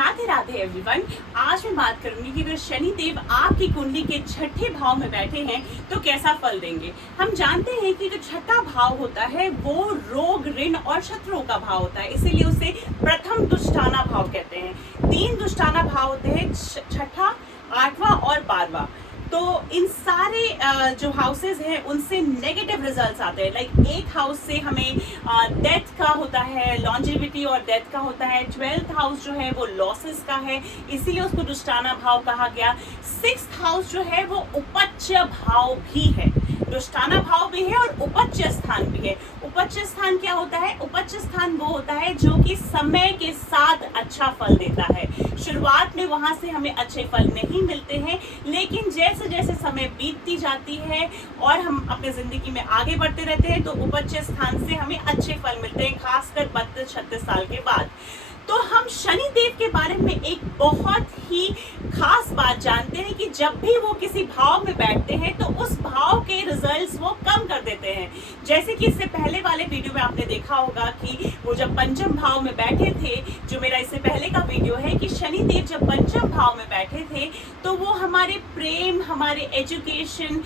Radhe Radhe everyone. आज मैं बात करूंगी कि अगर शनि देव आपकी कुंडली के छठे भाव में बैठे हैं तो कैसा फल देंगे। हम जानते हैं कि जो छठा भाव होता है वो रोग, ऋण और शत्रुओं का भाव होता है, इसीलिए उसे प्रथम दुष्टाना भाव कहते हैं। 3 दुष्टाना भाव होते हैं, छठा, 8वां और 12वां। तो इन सारे जो हाउसेस हैं उनसे नेगेटिव रिजल्ट्स आते हैं। लाइक 8th हाउस से हमें डेथ का होता है, लॉन्जेविटी और डेथ का होता है। 12th हाउस जो है वो लॉसेस का है, इसीलिए उसको दुष्टाना भाव कहा गया। 6th हाउस जो है वो उपच्य भाव भी है, दुष्टाना भाव भी है और उपच्य स्थान भी है। उपच्य स्थान क्या होता है? उपच्य स्थान वो होता है जो कि समय के साथ अच्छा फल देता है। शुरुआत में वहां से हमें अच्छे फल नहीं मिलते हैं, लेकिन जैसे जैसे समय बीतती जाती है और हम अपने जिंदगी में आगे बढ़ते रहते हैं तो उपच्य स्थान से हमें अच्छे फल मिलते हैं, खासकर 32-36 साल के बाद। तो हम शनि देव के बारे में एक बहुत ही खास बात जानते हैं कि जब भी वो किसी भाव में बैठते हैं तो उस भाव के रिजल्ट्स वो कम कर देते हैं। जैसे कि इससे पहले वाले वीडियो में आपने देखा होगा कि वो जब पंचम भाव में बैठे थे, जो मेरा इससे पहले का वीडियो है, कि शनि देव जब पंचम भाव में बैठे थे तो वो हमारे प्रेम, हमारे एजुकेशन,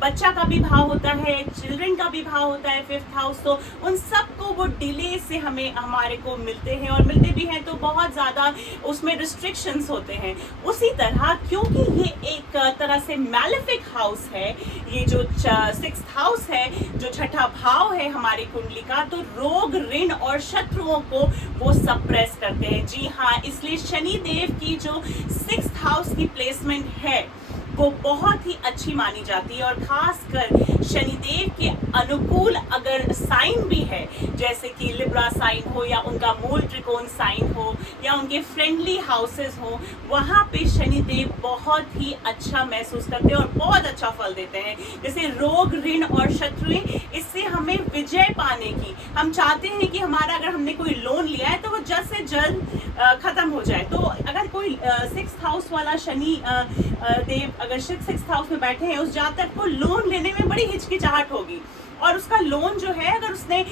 बच्चा का भी भाव होता है, चिल्ड्रन का भी भाव होता है 5th हाउस, तो उन सबको वो डिले से हमारे को मिलते हैं, और मिलते भी हैं तो बहुत ज़्यादा उसमें रिस्ट्रिक्शंस होते हैं। उसी तरह क्योंकि ये एक तरह से मैलेफिक हाउस है, ये जो 6th हाउस है, जो छठा भाव है हमारी कुंडली का, तो रोग, ऋण और शत्रुओं को वो सप्रेस करते हैं। जी हाँ, इसलिए शनि देव की जो 6th हाउस की प्लेसमेंट है वो बहुत ही अच्छी मानी जाती है। और खासकर शनिदेव के अनुकूल अगर साइन भी है, जैसे कि लिब्रा साइन हो या उनका मूल त्रिकोण साइन हो या उनके फ्रेंडली हाउसेस हो, वहाँ पे शनिदेव बहुत ही अच्छा महसूस करते हैं और बहुत अच्छा फल देते हैं। जैसे रोग, ऋण और शत्रुएं, इससे हमें विजय पाने की, हम चाहते हैं कि हमारा अगर हमने कोई लोन लिया है तो वो जल्द से जल्द खत्म हो जाए। तो अगर कोई 6th हाउस वाला शनि देव अगर 6th हाउस में बैठे हैं, उस जातक को लोन लेने में बड़ी हिचकिचाहट होगी, और उसका लोन जो है अगर उसने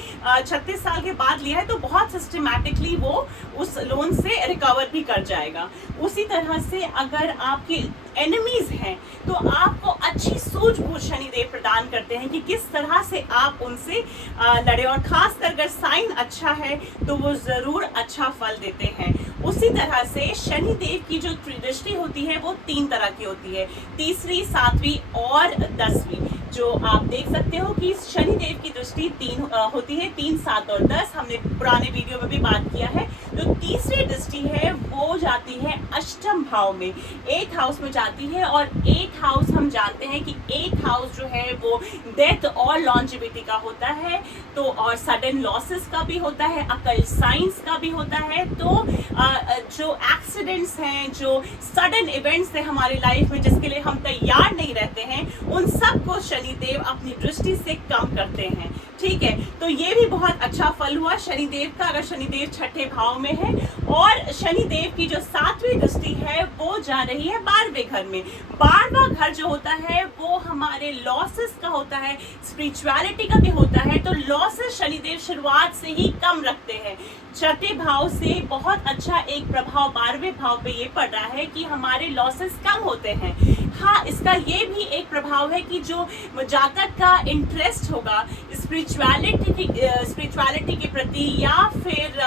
36 साल के बाद लिया है तो बहुत सिस्टमैटिकली वो उस लोन से रिकवर भी कर जाएगा। उसी तरह से अगर आपके एनिमीज हैं तो आपको अच्छी सूझबूझ शनिदेव प्रदान करते हैं कि किस तरह से आप उनसे लड़े, और खासकर अगर साइन अच्छा है तो वो जरूर अच्छा फल देते हैं। उसी तरह से शनि देव की जो दृष्टि होती है वो 3 तरह की होती है, 3री, 7वीं और 10वीं। जो आप देख सकते हो कि शनि देव की दृष्टि 3 होती है, 3, 7 और 10। हमने पुराने वीडियो में भी बात किया है। जो तीसरी दृष्टि है वो जाती है अष्टम भाव में, 8th हाउस में जाती है। और 8th हाउस हम जानते हैं कि 8th हाउस जो है वो डेथ और लॉन्जेविटी का होता है, तो और सडन लॉसेस का भी होता है, अकल्ट साइंस का भी होता है। तो जो एक्सीडेंट्स हैं, जो सडन इवेंट्स हैं हमारी लाइफ में जिसके लिए हम तैयार नहीं रहते हैं, उन सब को शनिदेव अपनी दृष्टि से कम करते हैं। ठीक है, तो ये भी बहुत अच्छा फल हुआ शनिदेव का अगर शनिदेव छठे भाव में है। और शनिदेव की जो 7वीं दृष्टि है वो जा रही है 12वें घर में। 12वां घर जो होता है वो हमारे लॉसेस का होता है, स्पिरिचुअलिटी का भी होता है। तो लॉसेस शनिदेव शुरुआत से ही कम रखते हैं। छठे भाव से बहुत अच्छा एक प्रभाव 12वें भाव पे ये पड़ रहा है कि हमारे लॉसेस कम होते हैं। हाँ, इसका ये भी एक प्रभाव है कि जो जातक का इंटरेस्ट होगा स्पिरिचुअलिटी के प्रति, या फिर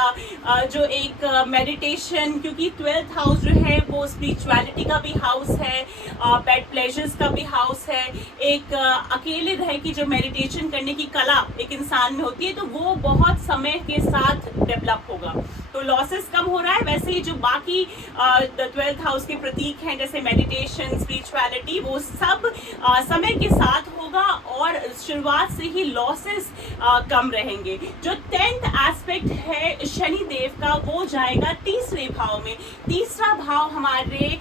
जो एक मेडिटेशन, क्योंकि 12th हाउस जो है वो स्पिरिचुअलिटी का भी हाउस है, पेट प्लेजर्स का भी हाउस है। एक अकेले रह की जो मेडिटेशन करने की कला एक इंसान में होती है, तो वो बहुत समय के साथ डेवलप होगा। तो लॉसेस कम हो रहा है। वैसे ही जो बाकी 12th हाउस के प्रतीक हैं जैसे मेडिटेशन, स्पिरिचुअलिटी, वो सब समय के साथ होगा और शुरुआत से ही लॉसेस कम रहेंगे। जो 10th एस्पेक्ट है शनि देव का वो जाएगा 3रे भाव में। 3रा भाव हमारे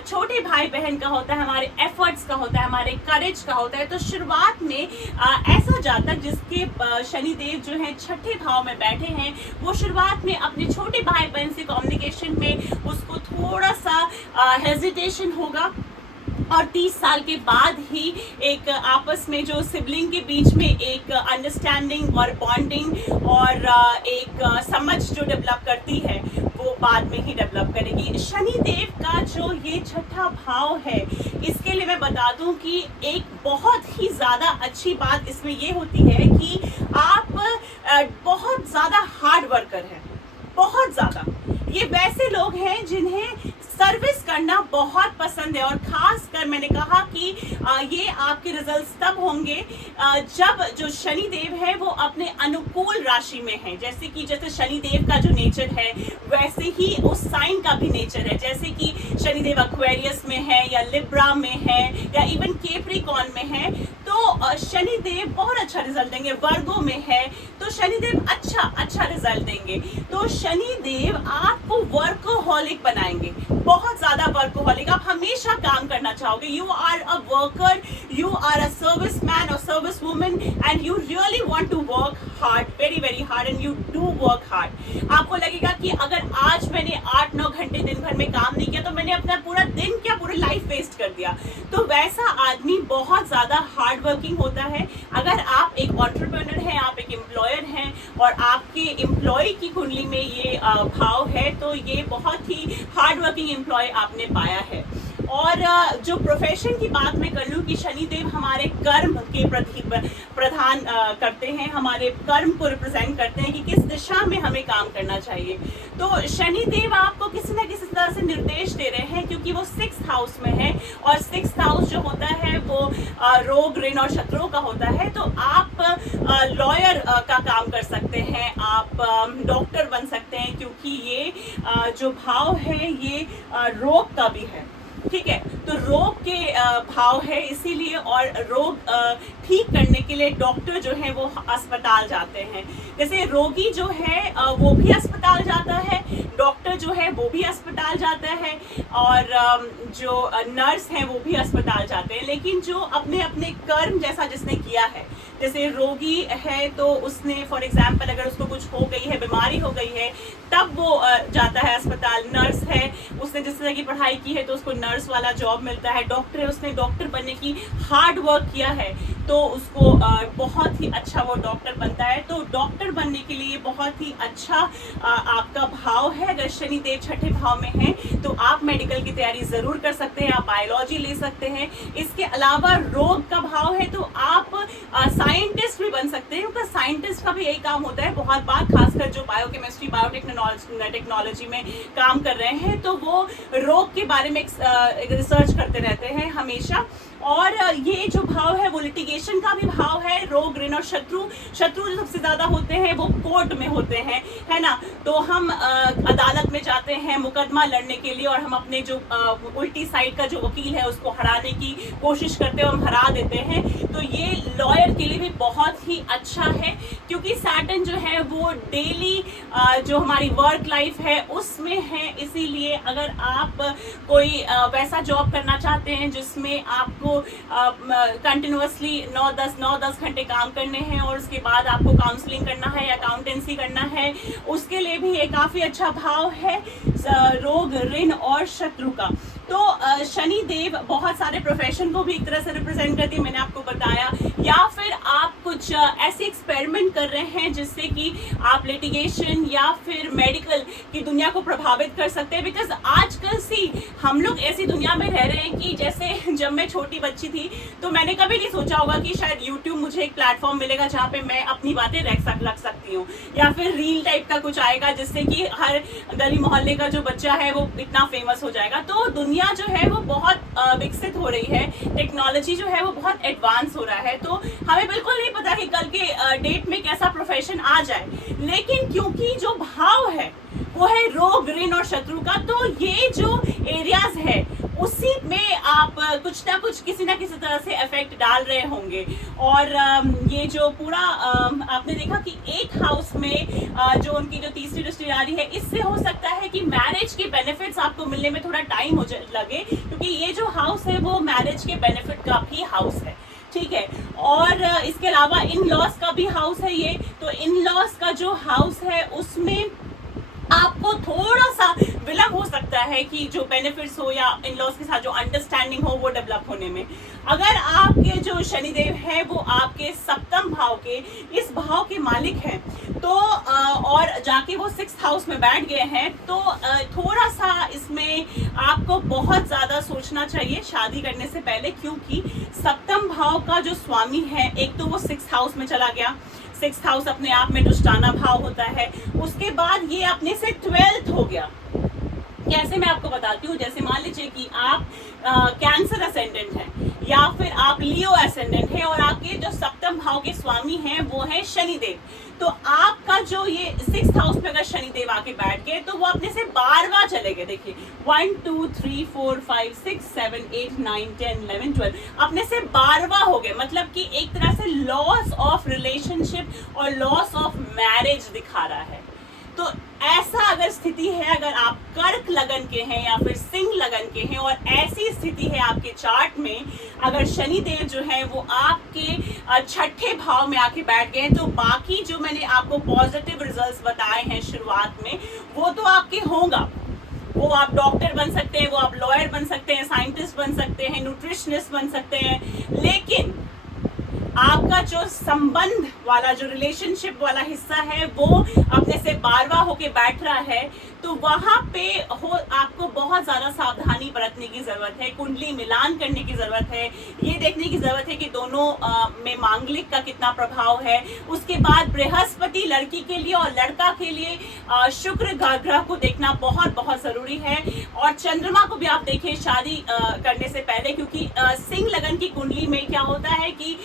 छोटे भाई बहन का होता है, हमारे एफर्ट्स का होता है, हमारे करेज का होता है। तो शुरुआत में ऐसा जातक जिसके शनि देव जो है छठे भाव में बैठे हैं, वो शुरुआत में अपने छोटे भाई बहन से कम्युनिकेशन में उसको थोड़ा सा हेजिटेशन होगा, और 30 साल के बाद ही एक आपस में जो सिबलिंग के बीच में एक अंडरस्टैंडिंग और बॉन्डिंग और एक समझ जो डेवलप करती है, वो बाद में ही डेवलप करेगी। शनि देव का जो ये छठा भाव है, इसके लिए मैं बता दूं कि एक बहुत ही ज़्यादा अच्छी बात इसमें ये होती है कि आप बहुत ज़्यादा हार्ड वर्कर हैं, बहुत ज़्यादा। ये वैसे लोग हैं जिन्हें सर्विस करना बहुत पसंद है, और खास कर मैंने कहा कि ये आपके रिजल्ट्स तब होंगे जब जो शनि देव है वो अपने अनुकूल राशि में है। जैसे शनि देव का जो नेचर है वैसे ही उस साइन का भी नेचर है। जैसे कि शनि देव एक्वेरियस में है या लिब्रा में है या इवन कैप्रिकॉर्न में है, तो शनि देव बहुत अच्छा रिजल्ट देंगे। वर्गो में है तो शनि देव अच्छा रिजल्ट देंगे। तो शनि देव आपको वर्कोहॉलिक बनाएंगे, बहुत ज्यादा वर्कोहॉलिक। आप हमेशा काम करना चाहोगे। You are a worker, you are a service man और service woman, and you really want to work hard, very very hard, and you do work hard. आपको लगेगा कि अगर आज मैंने 8-9 घंटे दिन भर में काम नहीं किया तो मैंने अपना पूरा दिन क्या पूरी लाइफ वेस्ट कर दिया। तो वैसा आदमी बहुत ज्यादा हार्ड वर्किंग होता है। अगर आप एक एंटरप्रेन्योर हैं, आप एक एम्प्लॉयर हैं और आपके एम्प्लॉय की कुंडली में ये भाव है, तो ये बहुत ही हार्ड वर्किंग एम्प्लॉय आपने पाया है। और जो प्रोफेशन की बात मैं कर लूँ कि शनिदेव हमारे कर्म के प्रधान करते हैं, हमारे कर्म को रिप्रेजेंट करते हैं कि किस दिशा में हमें काम करना चाहिए। तो शनिदेव आपको किसी न किसी तरह से निर्देश दे रहे हैं, क्योंकि वो 6th हाउस में है, और 6th हाउस जो होता है वो रोग, ऋण और शत्रुओं का होता है। तो आप लॉयर का काम कर सकते हैं, आप डॉक्टर बन सकते हैं, क्योंकि ये जो भाव है ये रोग का भी है। ठीक है, तो रोग के भाव है इसीलिए, और रोग ठीक करने के लिए डॉक्टर जो है वो अस्पताल जाते हैं। जैसे रोगी जो है वो भी अस्पताल जाता है, डॉक्टर जो है वो भी अस्पताल जाता है, और जो नर्स हैं वो भी अस्पताल जाते हैं। लेकिन जो अपने अपने कर्म जैसा जिसने किया है, जैसे रोगी है तो उसने फॉर एग्जाम्पल अगर उसको कुछ हो गई है, बीमारी हो गई है, तब वो जाता है अस्पताल। नर्स है, उसने जिस तरह की पढ़ाई की है तो उसको नर्स वाला जॉब मिलता है। डॉक्टर है, उसने डॉक्टर बनने की हार्ड वर्क किया है तो उसको बहुत ही अच्छा वो डॉक्टर बनता है। तो डॉक्टर बनने के लिए बहुत ही अच्छा आपका भाव है। अगर शनि देव छठे भाव में है तो आप मेडिकल की तैयारी जरूर कर सकते हैं, आप बायोलॉजी ले सकते हैं। इसके अलावा रोग का भाव है तो आप साइंटिस्ट भी बन सकते हैं, क्योंकि साइंटिस्ट का भी यही काम होता है बहुत बार, खासकर जो बायोकेमिस्ट्री बायोटेक्नोलॉजी में काम कर रहे हैं, तो वो रोग के बारे में रिसर्च करते रहते हैं हमेशा। और ये जो भाव है वो लिटिगेशन का भी भाव है। रोग, ऋण और शत्रु जो सबसे ज्यादा होते हैं वो कोर्ट में होते हैं, है ना। तो हम अदालत में जाते हैं मुकदमा लड़ने के लिए, और हम अपने जो उल्टी साइड का जो वकील है उसको हराने की कोशिश करते हैं, हम हरा देते हैं। तो ये लॉयर के लिए भी बहुत ही अच्छा है, क्योंकि सैटर्न जो है वो डेली जो हमारी वर्क लाइफ है उसमें है। इसीलिए अगर आप कोई वैसा जॉब करना चाहते हैं जिसमें आपको कंटिन्यूअसली 9-10 घंटे काम करने हैं, और उसके बाद आपको काउंसलिंग करना है या अकाउंटेंसी करना है, उसके लिए भी ये काफ़ी अच्छा भाव है रोग, ऋण और शत्रु का। तो शनि देव बहुत सारे प्रोफेशन को भी एक तरह से रिप्रेजेंट करती है, मैंने आपको बताया। या फिर आप कुछ ऐसे एक्सपेरिमेंट कर रहे हैं जिससे कि आप लिटिगेशन या फिर मेडिकल की दुनिया को प्रभावित कर सकते हैं। बिकॉज आजकल सी हम लोग ऐसी दुनिया में रह रहे हैं कि जैसे जब मैं छोटी बच्ची थी तो मैंने कभी नहीं सोचा होगा कि शायद यूट्यूब मुझे एक प्लेटफॉर्म मिलेगा जहाँ पे मैं अपनी बातें रख सकती हूँ, या फिर रील टाइप का कुछ आएगा जिससे कि हर गली मोहल्ले का जो बच्चा है वो इतना फेमस हो जाएगा। तो दुनिया जो है वो बहुत विकसित हो रही है, टेक्नोलॉजी जो है वो बहुत एडवांस हो रहा है। तो हमें बिल्कुल नहीं पता कि कल के डेट में कैसा प्रोफेशन आ जाए, लेकिन क्योंकि जो भाव है वो है रोग, ऋण और शत्रु का, तो ये जो एरियाज है उसी में आप कुछ ना कुछ किसी ना किसी तरह से इफेक्ट डाल रहे होंगे। और ये जो पूरा आपने देखा कि 8th हाउस में जो उनकी जो तीसरी दृष्टि आ रही है, इससे हो सकता है कि मैरिज के बेनिफिट्स आपको मिलने में थोड़ा टाइम हो लगे, क्योंकि ये जो हाउस है वो मैरिज के बेनिफिट का भी हाउस है। ठीक है, और इसके अलावा इन लॉस का भी हाउस है ये। तो इन लॉस का जो हाउस है उसमें आपको थोड़ा सा विलंब हो सकता होता है कि जो बेनिफिट्स हो या इन लॉज के साथ जो अंडरस्टैंडिंग हो वो डेवलप होने में। अगर आपके जो शनिदेव है वो आपके सप्तम भाव के इस भाव के मालिक हैं तो और जाके वो 6th हाउस में बैठ गए हैं तो थोड़ा सा इसमें आपको बहुत ज़्यादा सोचना चाहिए शादी करने से पहले, क्योंकि सप्तम भाव का जो स्वामी है एक तो वो 6th हाउस में चला गया। 6th हाउस अपने आप में दुष्टाना भाव होता है, उसके बाद ये अपने से 12th हो गया। कैसे मैं आपको बताती हूँ, जैसे मान लीजिए कि आप कैंसर असेंडेंट हैं या फिर आप लियो असेंडेंट हैं और आपके जो सप्तम भाव के स्वामी हैं वो है शनिदेव, तो आपका जो ये 6th हाउस में अगर शनिदेव आके बैठ गए तो वो अपने से 12वां चले गए। देखिए 1 2 3 4 5 6 7 8 9 10 11 12 अपने से 12वां हो गए, मतलब कि एक तरह से लॉस ऑफ रिलेशनशिप और लॉस ऑफ मैरिज दिखा रहा है। तो ऐसा अगर स्थिति है, अगर आप कर्क लगन के हैं या फिर सिंह लगन के हैं और ऐसी स्थिति है आपके चार्ट में, अगर शनिदेव जो है वो आपके छठे भाव में आके बैठ गए तो बाकी जो मैंने आपको पॉजिटिव रिजल्ट्स बताए हैं शुरुआत में वो तो आपके होगा। वो आप डॉक्टर बन सकते हैं, वो आप लॉयर बन सकते हैं, साइंटिस्ट बन सकते हैं, न्यूट्रिशनिस्ट बन सकते हैं, लेकिन आपका जो संबंध वाला जो रिलेशनशिप वाला हिस्सा है वो अपने से 12वां होके बैठ रहा है, तो वहां पे आपको बहुत ज्यादा सावधानी बरतने की जरूरत है, कुंडली मिलान करने की जरूरत है, ये देखने की जरूरत है कि दोनों में मांगलिक का कितना प्रभाव है। उसके बाद बृहस्पति लड़की के लिए और लड़का के लिए शुक्र ग्रह को देखना बहुत बहुत जरूरी है, और चंद्रमा को भी आप देखें शादी करने से पहले, क्योंकि सिंह लगन की कुंडली में क्या होता है कि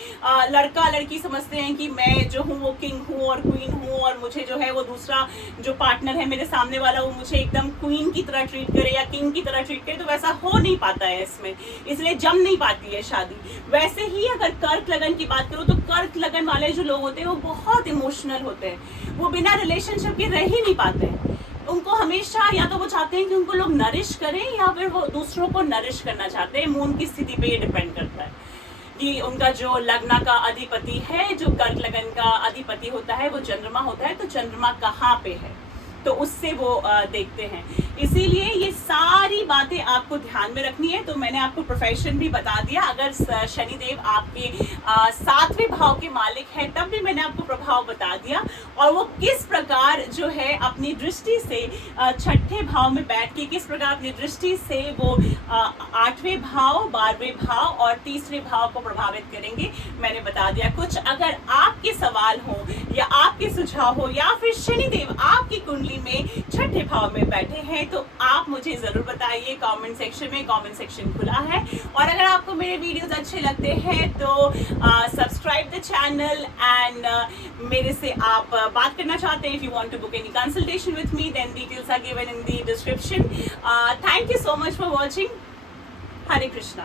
लड़का लड़की समझते हैं कि मैं जो हूँ वो किंग हूँ और क्वीन हूँ और मुझे जो है वो दूसरा जो पार्टनर है मेरे सामने वाला वो मुझे एकदम क्वीन की तरह ट्रीट करे या किंग की तरह ट्रीट करे, तो वैसा हो नहीं पाता है इसमें, इसलिए जम नहीं पाती है शादी। वैसे ही अगर कर्क लगन की बात करो तो कर्क लगन वाले जो लोग होते हैं वो बहुत इमोशनल होते हैं, वो बिना रिलेशनशिप के रह ही नहीं पाते हैं। उनको हमेशा या तो वो चाहते हैं कि उनको लोग नरिश करें या फिर वो दूसरों को नरिश करना चाहते हैं। मून की स्थिति पे ये डिपेंड करता है कि उनका जो लग्न का अधिपति है, जो कर्क लगन का अधिपति होता है वो चंद्रमा होता है, तो चंद्रमा कहाँ पे है तो उससे वो देखते हैं। इसीलिए ये सारी बातें आपको ध्यान में रखनी है। तो मैंने आपको प्रोफेशन भी बता दिया, अगर शनिदेव आपके 7वें भाव के मालिक है तब भी मैंने आपको प्रभाव बता दिया, और वो किस प्रकार जो है अपनी दृष्टि से 6ठे भाव में बैठ के किस प्रकार अपनी दृष्टि से वो 8वें भाव, 12वें भाव और 3रे भाव को प्रभावित करेंगे, मैंने बता दिया। कुछ अगर आपके सवाल हो या आपके सुझाव हो या फिर शनिदेव आपकी कुंडली में 6ठे भाव में बैठे हैं तो आप मुझे जरूर बताइए कमेंट सेक्शन में, कमेंट सेक्शन खुला है। और अगर आपको मेरे वीडियोस अच्छे लगते हैं तो सब्सक्राइब द चैनल एंड मेरे से आप बात करना चाहते हैं, if you want to book any consultation with me then details are given in the description. Thank you so much for watching. Hare Krishna.